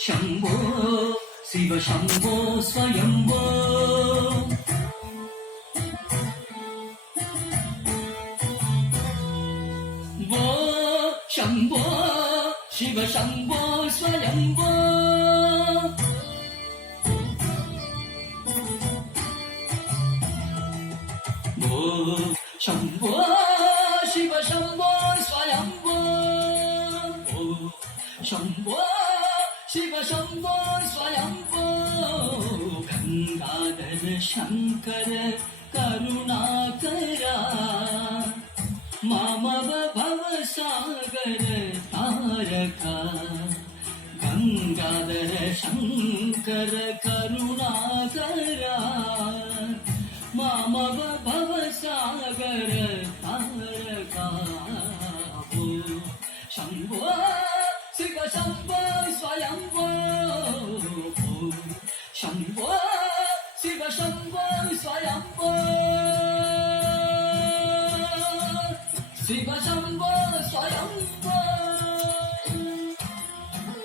Shambho Shiva Shambho స్వయంభో Bho Shambho Shiva Shambho స్వయంభో Bho Shambho Shiva Shambho స్వయంభో Bho Shambho Shiva Shambho స్వయంభో Gangadhara Shankara Karunakara మామవ Bhava Sagara Taraka Gangadhara Shankara Karunakara మామవ Bhava Sagara Taraka Shambho Shiva Shambho స్వయంభో Shambho Shiva Shambho స్వయంభో Shiva Shambho స్వయంభో